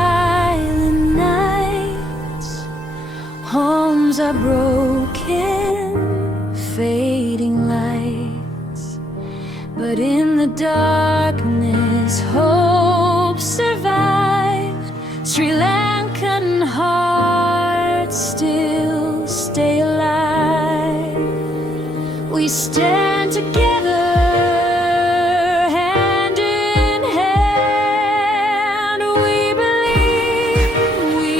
silent nights, homes are broken, fading lights. But in the darkness, hope survives. Sri Lankan hearts still stay alive. We stand together, hand in hand. We believe we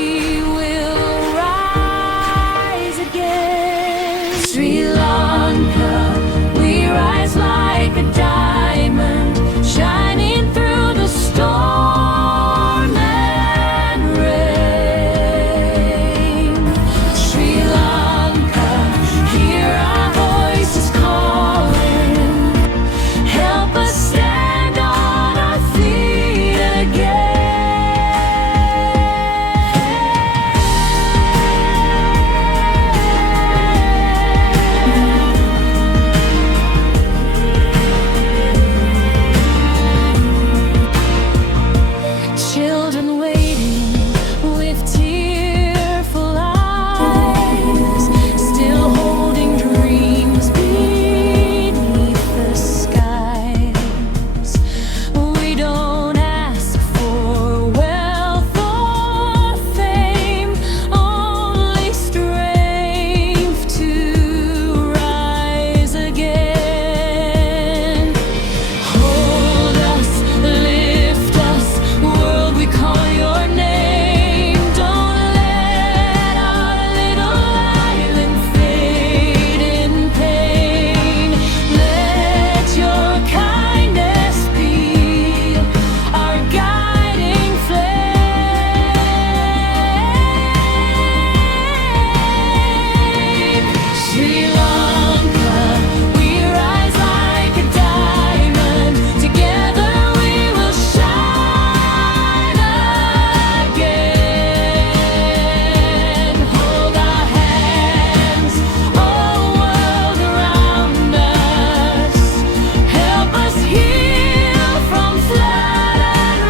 will rise again. Sri Lanka, we rise like a diamond, shining through the storm and rain. Sri Lanka, hear our voices calling. Help us stand on our feet again. Children waiting with tearful eyes, still holding dreams beneath the skies. We don't ask for wealth or fame, only strength to rise again. Hold us, lift us, world, we call your name. Don't let our little island fade in pain. Let your kindness be our guiding flame. Sri Lanka, we rise like a diamond. Together we will shine again. Hold our hands, oh world around us. Help us heal from flood and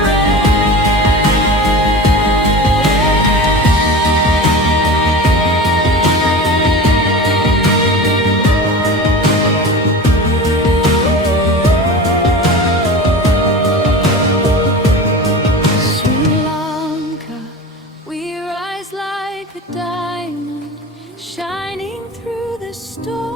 Sri Lanka, we rise like a diamond, shining through the storm.